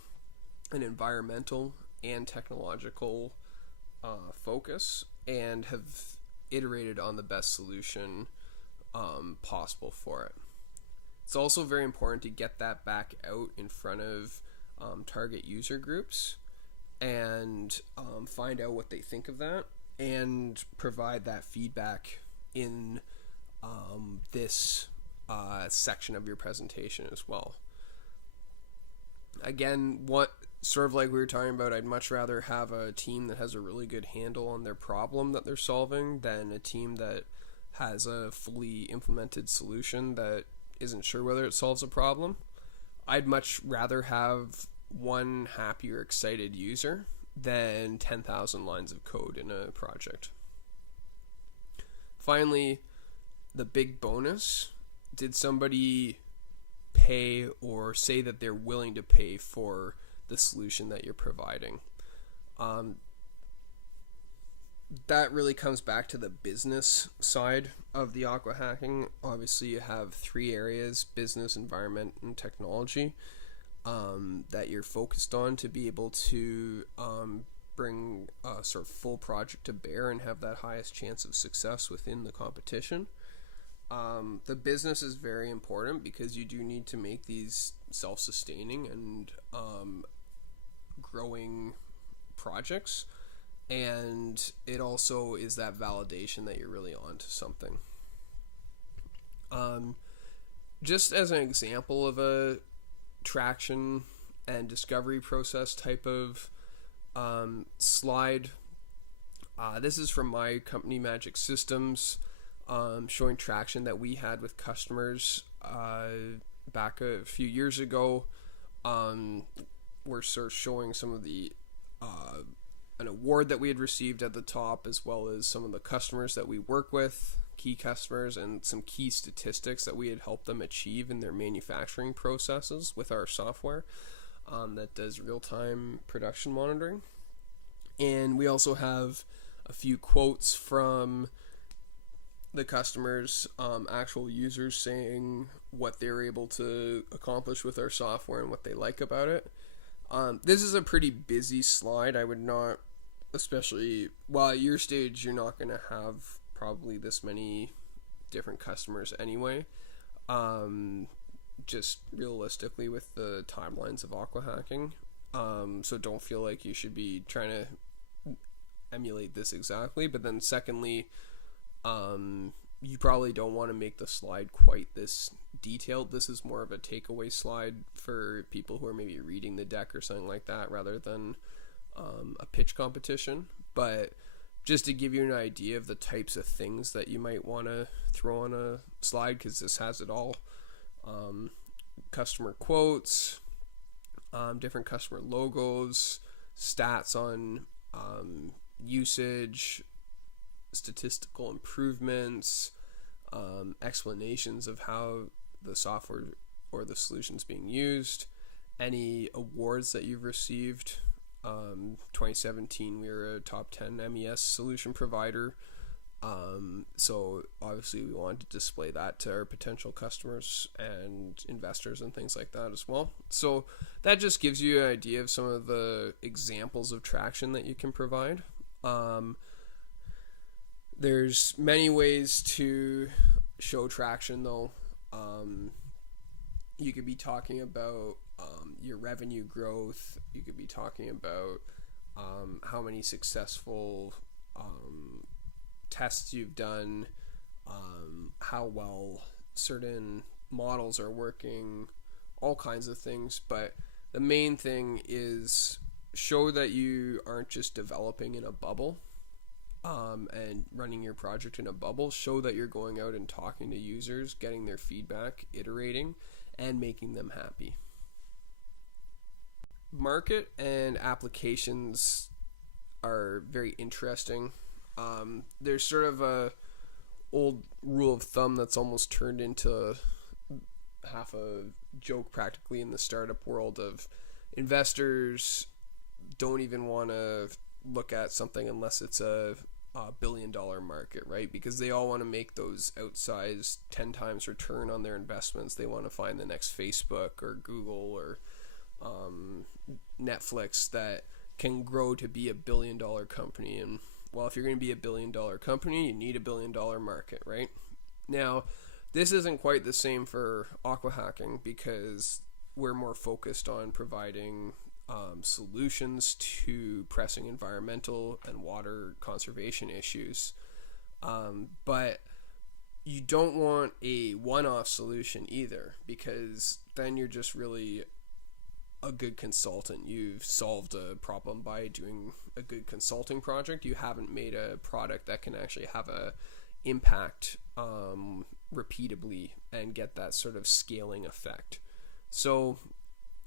an environmental and technological focus, and have iterated on the best solution possible for it. It's also very important to get that back out in front of target user groups and find out what they think of that, and provide that feedback in this section of your presentation as well. Again, what sort of like we were talking about, I'd much rather have a team that has a really good handle on their problem that they're solving than a team that has a fully implemented solution that isn't sure whether it solves a problem. I'd much rather have one happy or excited user than 10,000 lines of code in a project. Finally, the big bonus: did somebody pay or say that they're willing to pay for the solution that you're providing? That really comes back to the business side of the AquaHacking. Obviously, you have three areas: business, environment, and technology, that you're focused on to be able to bring a sort of full project to bear and have that highest chance of success within the competition. The business is very important because you do need to make these self-sustaining and growing projects, and it also is that validation that you're really onto something. Just as an example of a traction and discovery process type of slide, this is from my company, Magic Systems, showing traction that we had with customers back a few years ago. We're sort of showing some of the an award that we had received at the top, as well as some of the customers that we work with, key customers, and some key statistics that we had helped them achieve in their manufacturing processes with our software that does real-time production monitoring. And we also have a few quotes from the customers, actual users saying what they're able to accomplish with our software and what they like about it. This is a pretty busy slide. I would not, especially, well, at your stage, you're not going to have probably this many different customers anyway. Just realistically with the timelines of AquaHacking. So don't feel like you should be trying to emulate this exactly. But then secondly, you probably don't want to make the slide quite this detailed. This is more of a takeaway slide for people who are maybe reading the deck or something like that rather than a pitch competition. But just to give you an idea of the types of things that you might want to throw on a slide, because this has it all. Customer quotes, different customer logos, stats on usage, statistical improvements, explanations of how the software or the solution's being used, any awards that you've received. 2017 we were a top 10 MES solution provider, so obviously we wanted to display that to our potential customers and investors and things like that as well. So that just gives you an idea of some of the examples of traction that you can provide. There's many ways to show traction though. You could be talking about your revenue growth. You could be talking about how many successful tests you've done, how well certain models are working, all kinds of things. But the main thing is show that you aren't just developing in a bubble and running your project in a bubble. Show that you're going out and talking to users, getting their feedback, iterating, and making them happy. Market and applications are very interesting. There's sort of a old rule of thumb that's almost turned into half a joke practically in the startup world of investors don't even want to look at something unless it's a billion-dollar market, right? Because they all want to make those outsized 10 times return on their investments. They want to find the next Facebook or Google or Netflix that can grow to be a billion-dollar company. And well, if you're going to be a billion-dollar company, you need a billion-dollar market, right? Now, this isn't quite the same for AquaHacking because we're more focused on providing solutions to pressing environmental and water conservation issues. But you don't want a one-off solution either, because then you're just really a good consultant. You've solved a problem by doing a good consulting project. You haven't made a product that can actually have a impact repeatably and get that sort of scaling effect. So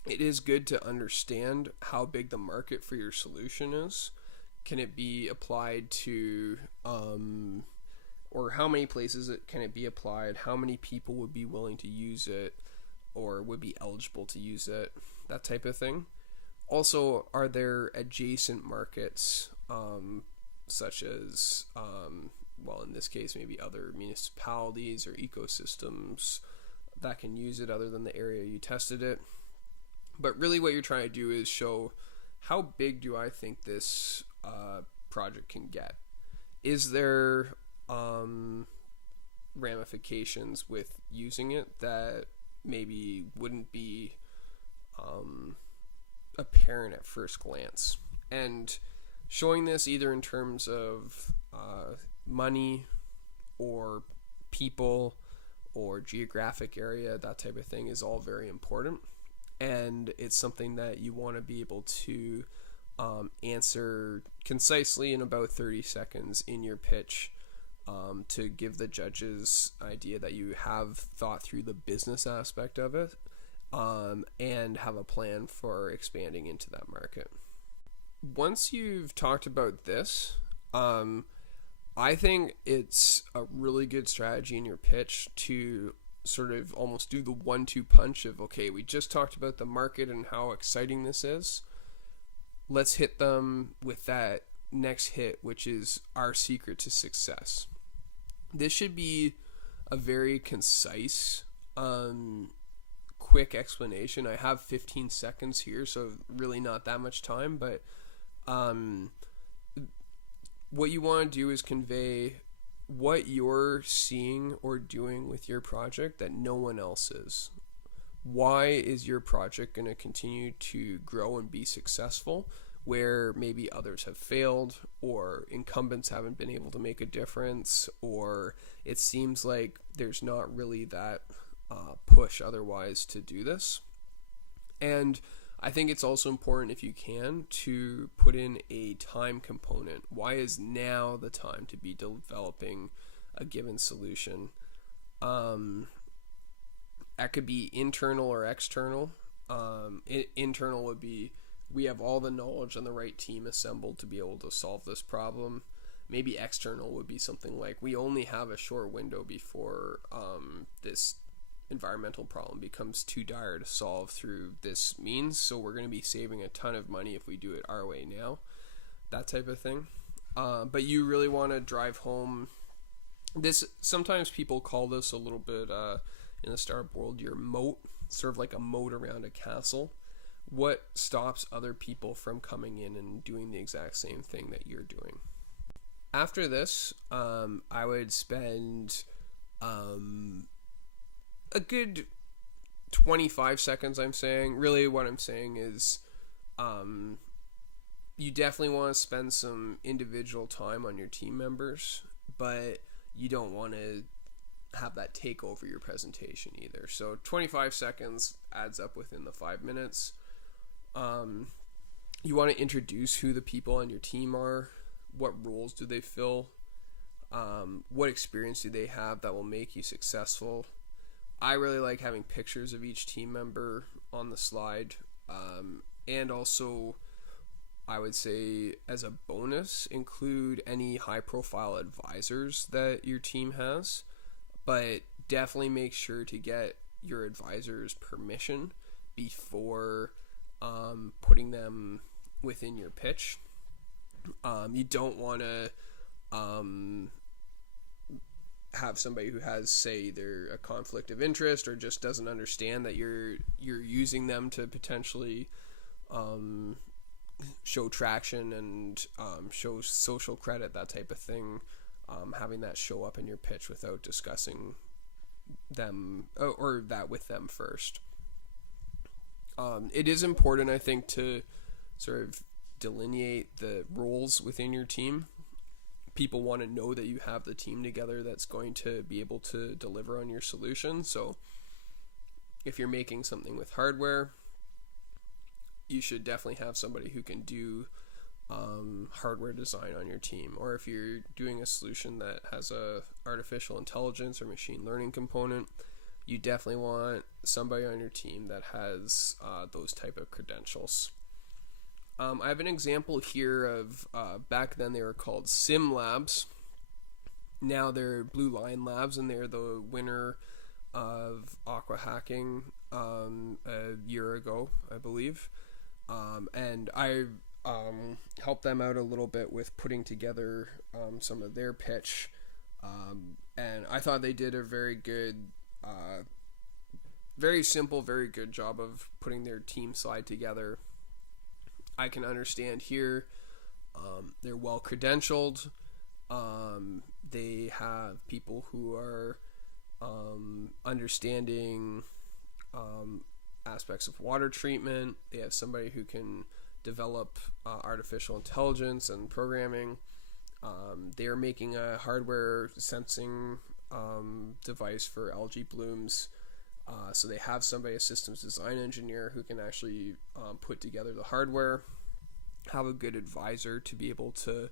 it is good to understand how big the market for your solution is. Can it be applied to, or how many places can it be applied? How many people would be willing to use it or would be eligible to use it? That type of thing. Also, are there adjacent markets, such as, well, in this case, maybe other municipalities or ecosystems that can use it other than the area you tested it? But really what you're trying to do is show how big do I think this project can get? Is there ramifications with using it that maybe wouldn't be apparent at first glance? And showing this either in terms of money or people or geographic area, that type of thing, is all very important. And it's something that you want to be able to answer concisely in about 30 seconds in your pitch, to give the judges idea that you have thought through the business aspect of it, and have a plan for expanding into that market. Once you've talked about this, I think it's a really good strategy in your pitch to sort of almost do the 1-2 punch of, okay, we just talked about the market and how exciting this is. Let's hit them with that next hit, which is our secret to success. This should be a very concise, quick explanation. I have 15 seconds here, so really not that much time, but what you want to do is convey what you're seeing or doing with your project that no one else is. Why is your project going to continue to grow and be successful where maybe others have failed, or incumbents haven't been able to make a difference, or it seems like there's not really that push otherwise to do this? And I think it's also important, if you can, to put in a time component. Why is now the time to be developing a given solution? That could be internal or external. Internal would be, we have all the knowledge and the right team assembled to be able to solve this problem. Maybe external would be something like, we only have a short window before this environmental problem becomes too dire to solve through this means, so we're going to be saving a ton of money if we do it our way now. That type of thing. But you really want to drive home this. Sometimes people call this a little bit in the startup world your moat, sort of like a moat around a castle. What stops other people from coming in and doing the exact same thing that you're doing? After this, I would spend a good 25 seconds, I'm saying. Really what I'm saying is you definitely want to spend some individual time on your team members, but you don't want to have that take over your presentation either. So 25 seconds adds up within the 5 minutes. You want to introduce who the people on your team are. What roles do they fill? What experience do they have that will make you successful? I really like having pictures of each team member on the slide. And also, I would say, as a bonus, include any high-profile advisors that your team has. But definitely make sure to get your advisors' permission before putting them within your pitch. You don't want to have somebody who has, say, they're a conflict of interest or just doesn't understand that you're using them to potentially show traction and show social credit, that type of thing. Having that show up in your pitch without discussing them or that with them first. It is important, I think, to sort of delineate the roles within your team. People want to know that you have the team together that's going to be able to deliver on your solution. So if you're making something with hardware, you should definitely have somebody who can do hardware design on your team. Or if you're doing a solution that has a artificial intelligence or machine learning component, you definitely want somebody on your team that has those type of credentials. I have an example here of, back then they were called Sim Labs. Now they're Blue Line Labs, and they're the winner of AquaHacking a year ago, I believe. And I helped them out a little bit with putting together some of their pitch. And I thought they did a very good, very simple, very good job of putting their team slide together. I can understand here they're well credentialed. They have people who are understanding aspects of water treatment. They have somebody who can develop artificial intelligence and programming. They are making a hardware sensing device for algae blooms. So they have somebody, a systems design engineer, who can actually put together the hardware, have a good advisor to be able to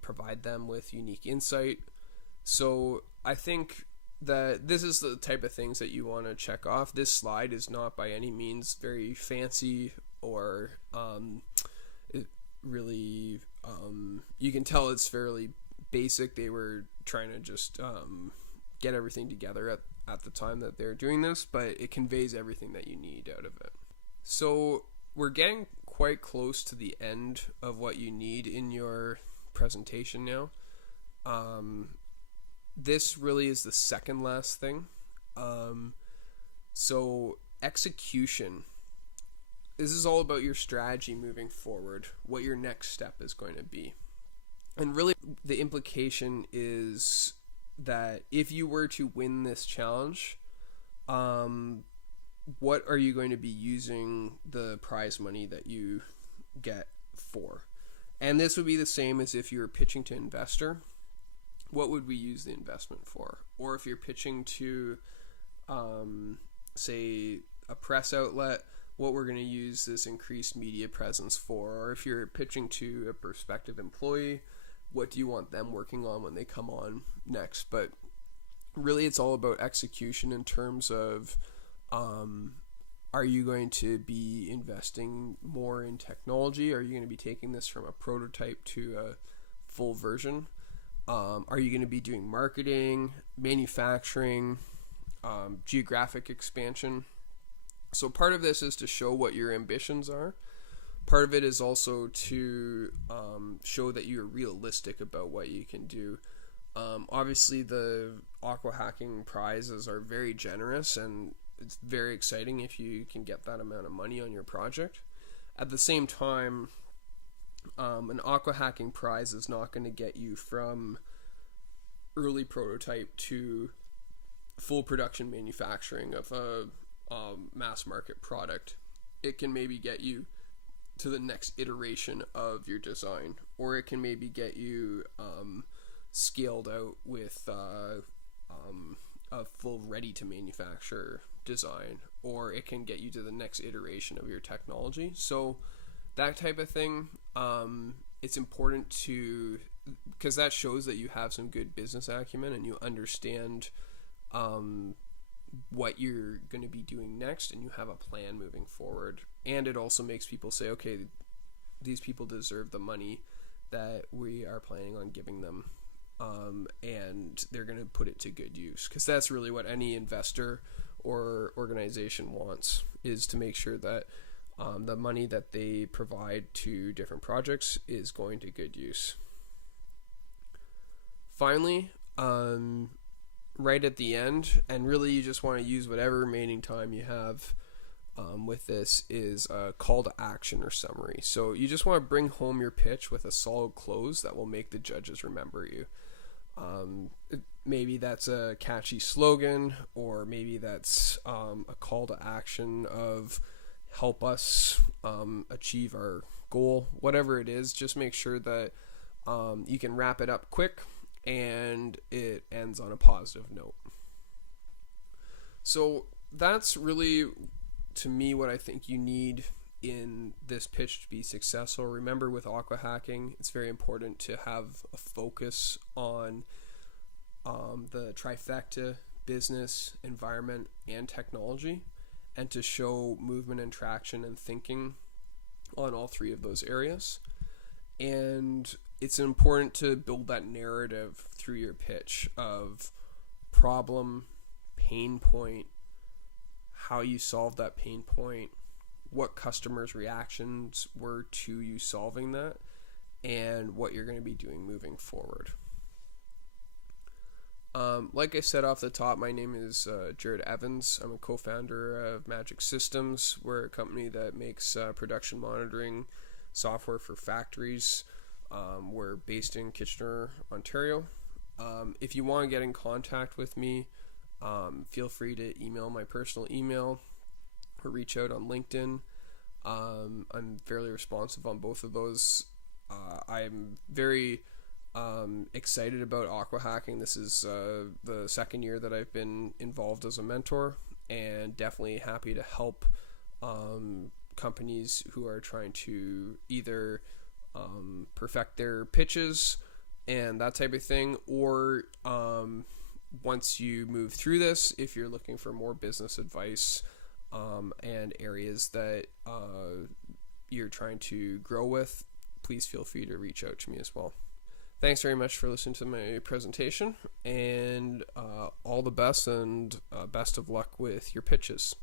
provide them with unique insight. So I think that this is the type of things that you want to check off. This slide is not by any means very fancy or really, you can tell it's fairly basic. They were trying to just get everything together at the time that they're doing this, but it conveys everything that you need out of it. So we're getting quite close to the end of what you need in your presentation now. this really is the second last thing. So execution. This is all about your strategy moving forward, what your next step is going to be. And really the implication is that if you were to win this challenge, what are you going to be using the prize money that you get for? And this would be the same as if you were pitching to an investor. What would we use the investment for? Or if you're pitching to, say, a press outlet, what we're going to use this increased media presence for? Or if you're pitching to a prospective employee, what do you want them working on when they come on next? But really it's all about execution in terms of, are you going to be investing more in technology? Are you going to be taking this from a prototype to a full version? Are you going to be doing marketing, manufacturing, geographic expansion? So part of this is to show what your ambitions are. Part of it is also to show that you're realistic about what you can do. Obviously, the AquaHacking prizes are very generous, and it's very exciting if you can get that amount of money on your project. At the same time, an AquaHacking prize is not going to get you from early prototype to full production manufacturing of a mass market product. It can maybe get you to the next iteration of your design, or it can maybe get you scaled out with a full ready to manufacture design, or it can get you to the next iteration of your technology. So that type of thing, it's important to, because that shows that you have some good business acumen and you understand what you're going to be doing next, and you have a plan moving forward. And it also makes people say, okay, these people deserve the money that we are planning on giving them, and they're going to put it to good use, because that's really what any investor or organization wants, is to make sure that the money that they provide to different projects is going to good use. Finally, right at the end, and really you just want to use whatever remaining time you have with this, is a call to action or summary. So you just want to bring home your pitch with a solid close that will make the judges remember you. Maybe that's a catchy slogan, or maybe that's a call to action of help us achieve our goal. Whatever it is, just make sure that you can wrap it up quick and it ends on a positive note. So that's really, to me, what I think you need in this pitch to be successful. Remember, with AquaHacking, it's very important to have a focus on the trifecta: business, environment, and technology, and to show movement and traction and thinking on all three of those areas. And it's important to build that narrative through your pitch of problem, pain point, how you solve that pain point, what customers' reactions were to you solving that, and what you're going to be doing moving forward. Like I said off the top, my name is Jared Evans. I'm a co-founder of Magic Systems. We're a company that makes production monitoring software for factories. We're based in Kitchener, Ontario. If you want to get in contact with me, feel free to email my personal email or reach out on LinkedIn. I'm fairly responsive on both of those. I'm very excited about AquaHacking. This is the second year that I've been involved as a mentor, and definitely happy to help companies who are trying to either perfect their pitches and that type of thing, or once you move through this, if you're looking for more business advice and areas that you're trying to grow with, please feel free to reach out to me as well. Thanks very much for listening to my presentation, and all the best, and best of luck with your pitches.